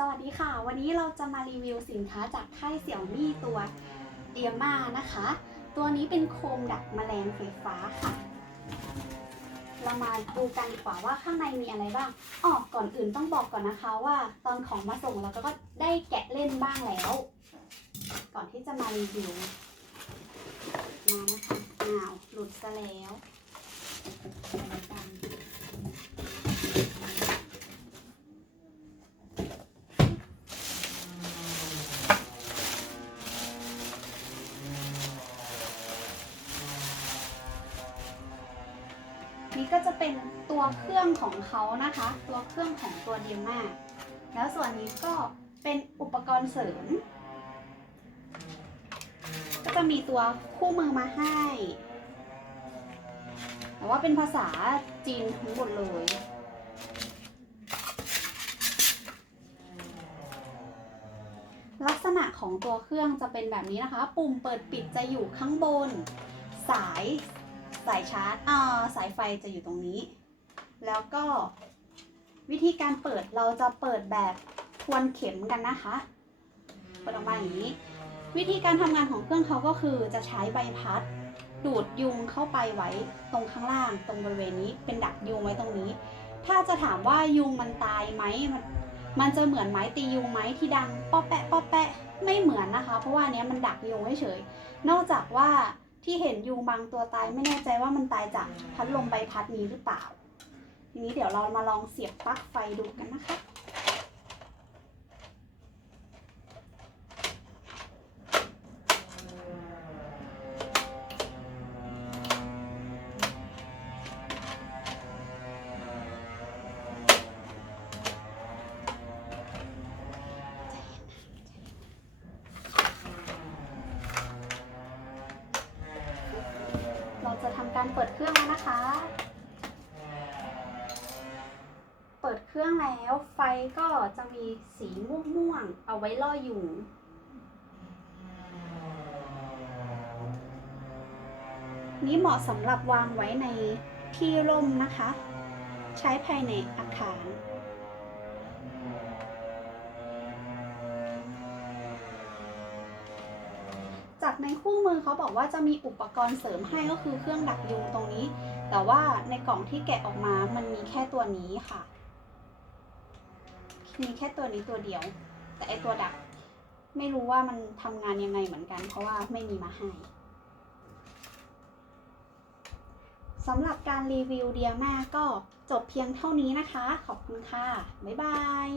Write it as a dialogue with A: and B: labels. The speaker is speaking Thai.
A: สวัสดีค่ะ วันนี้เราจะมารีวิวสินค้าจากค่ายเสี่ยวมี่ตัวเดียมานะคะ ตัวนี้เป็นโคมดักแมลงไฟฟ้าค่ะ เรามาดูกันดีกว่าว่าข้างในมีอะไรบ้างอ๋อก่อนอื่นต้องบอกก่อนนะคะว่าตอนของมาส่งเราก็ได้แกะเล่นบ้างแล้ว ก่อนที่จะมารีวิวมานะคะอ้าวหลุดซะแล้วอะไรกัน นี่ก็จะเป็นตัวเครื่องของเขานะคะ ตัวเครื่องของตัวเดียมาแล้วส่วนนี้ก็เป็นอุปกรณ์เสริม ก็จะมีตัวคู่มือมาให้ แต่ว่าเป็นภาษาจีนทั้งหมดเลย ลักษณะของตัวเครื่องจะเป็นแบบนี้นะคะ ปุ่มเปิดปิดจะอยู่ข้างบน สาย สายชาร์จอ่าสายไฟจะอยู่ตรงนี้ แล้วก็วิธีการเปิดเราจะเปิดแบบทวนเข็มกันนะคะเปิดออกมาอย่างนี้ วิธีการทำงานของเครื่องเขาก็คือจะใช้ใบพัด ดูดยุงเข้าไปไว้ตรงข้างล่าง ตรงบริเวณนี้เป็นดักยุงไว้ตรงนี้ ถ้าจะถามว่ายุงมันตายไหมมันมันจะเหมือนไม้ตียุงไหมที่ดังป๊อแปะป๊อแปะไม่เหมือนนะคะ เพราะว่าอันเนี้ยมันดักยุงเฉยๆนอกจากว่า ที่เห็นยุงบางตัวตายไม่แน่ใจว่ามันตายจากพัดลมใบพัดนี้หรือเปล่า ทีนี้เดี๋ยวเรามาลองเสียบปลั๊กไฟดูกันนะคะ การเปิดเครื่องแล้วนะคะ เปิดเครื่องแล้ว ไฟก็จะมีสีม่วงๆเอาไว้ล่อยุงนี้เหมาะสำหรับวางไว้ในที่ร่มนะคะ ใช้ภายในอาคาร ในคู่มือเขาบอกว่าจะมีอุปกรณ์เสริมให้ก็คือเครื่องดักยุงตรงนี้ แต่ว่าในกล่องที่แกะออกมามันมีแค่ตัวนี้ค่ะ มีแค่ตัวนี้ตัวเดียว แต่ไอตัวดัก ไม่รู้ว่ามันทำงานยังไงเหมือนกัน เพราะว่าไม่มีมาให้สำหรับการรีวิวเดียมาก็จบเพียงเท่านี้นะคะ ขอบคุณค่ะ บ๊ายบาย